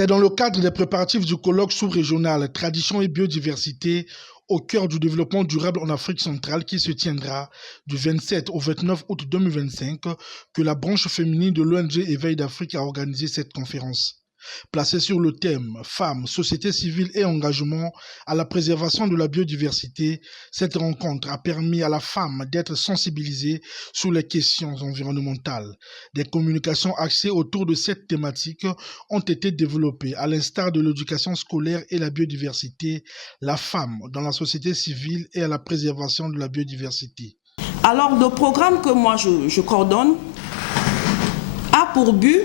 C'est dans le cadre des préparatifs du colloque sous-régional Tradition et biodiversité au cœur du développement durable en Afrique centrale qui se tiendra du 27 au 29 août 2025 que la branche féminine de l'ONG Éveil d'Afrique a organisé cette conférence. Placée sur le thème « Femmes, société civile et engagement à la préservation de la biodiversité », cette rencontre a permis à la femme d'être sensibilisée sur les questions environnementales. Des communications axées autour de cette thématique ont été développées, à l'instar de l'éducation scolaire et la biodiversité, la femme dans la société civile et à la préservation de la biodiversité. Alors, le programme que moi je coordonne a pour but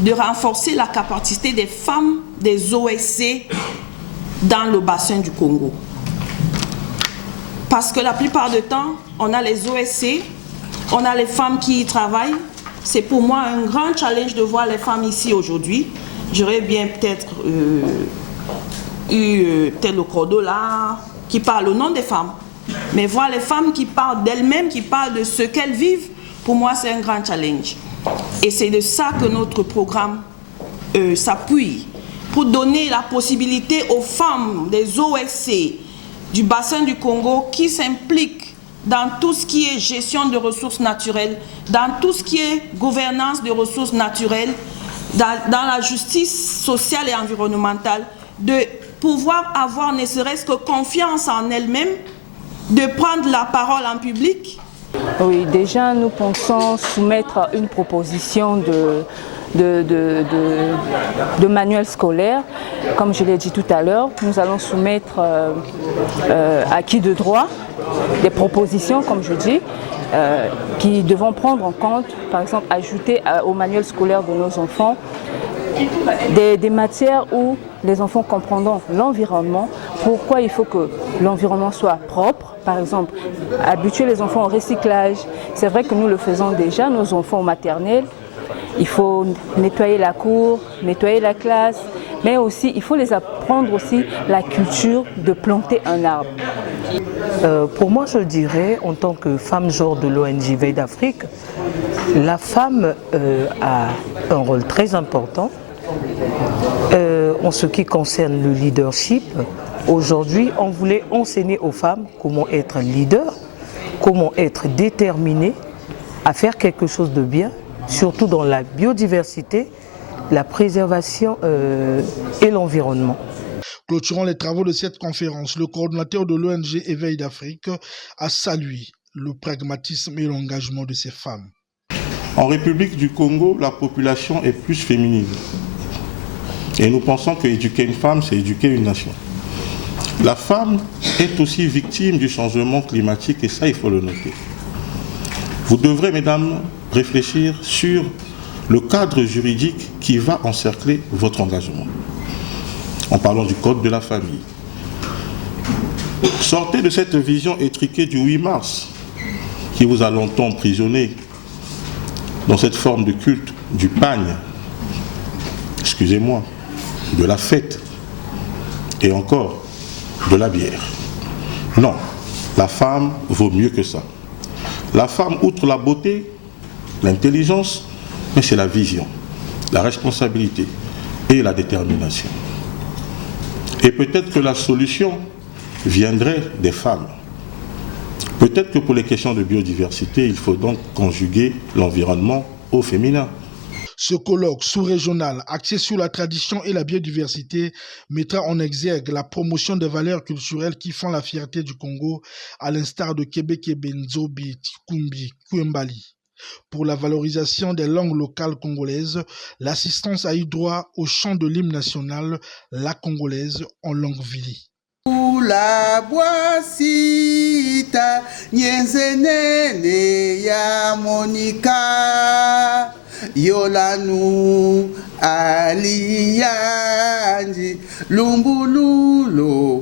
de renforcer la capacité des femmes des OSC dans le bassin du Congo. Parce que la plupart du temps, on a les OSC, on a les femmes qui y travaillent. C'est pour moi un grand challenge de voir les femmes ici aujourd'hui. J'aurais bien peut-être eu le cordeau là, qui parle au nom des femmes. Mais voir les femmes qui parlent d'elles-mêmes, qui parlent de ce qu'elles vivent, pour moi c'est un grand challenge. Et c'est de ça que notre programme s'appuie, pour donner la possibilité aux femmes des OSC du bassin du Congo qui s'impliquent dans tout ce qui est gestion de ressources naturelles, dans tout ce qui est gouvernance de ressources naturelles, dans la justice sociale et environnementale, de pouvoir avoir ne serait-ce que confiance en elles-mêmes, de prendre la parole en public. Oui, déjà nous pensons soumettre une proposition de manuel scolaire. Comme je l'ai dit tout à l'heure, nous allons soumettre acquis de droit, des propositions, comme je dis, qui devront prendre en compte, par exemple, ajouter au manuel scolaire de nos enfants des matières où les enfants comprendront l'environnement, pourquoi il faut que l'environnement soit propre, par exemple, habituer les enfants au recyclage. C'est vrai que nous le faisons déjà, nos enfants au maternel, il faut nettoyer la cour, nettoyer la classe, mais aussi il faut les apprendre aussi la culture de planter un arbre. Pour moi, je dirais, en tant que femme genre de l'ONG Éveil d'Afrique, la femme a un rôle très important en ce qui concerne le leadership. Aujourd'hui, on voulait enseigner aux femmes comment être leader, comment être déterminée à faire quelque chose de bien, surtout dans la biodiversité, la préservation et l'environnement. Clôturant les travaux de cette conférence, le coordonnateur de l'ONG Éveil d'Afrique a salué le pragmatisme et l'engagement de ces femmes. En République du Congo, la population est plus féminine. Et nous pensons qu'éduquer une femme, c'est éduquer une nation. La femme est aussi victime du changement climatique et ça, il faut le noter. Vous devrez, mesdames, réfléchir sur le cadre juridique qui va encercler votre engagement. En parlant du code de la famille. Sortez de cette vision étriquée du 8 mars qui vous a longtemps emprisonné dans cette forme de culte du pagne, excusez-moi, de la fête et encore de la bière. Non, la femme vaut mieux que ça. La femme, outre la beauté, l'intelligence, mais c'est la vision, la responsabilité et la détermination. Et peut-être que la solution viendrait des femmes. Peut-être que pour les questions de biodiversité, il faut donc conjuguer l'environnement au féminin. Ce colloque sous-régional axé sur la tradition et la biodiversité mettra en exergue la promotion des valeurs culturelles qui font la fierté du Congo, à l'instar de Kébé-Kébé, Nzobi, Tikumbi, Kouembali. Pour la valorisation des langues locales congolaises, l'assistance a eu droit au chant de l'hymne national, la congolaise en langue vili. La boisita nyenzenene ya Monica Yolanu aliyanji lumbululo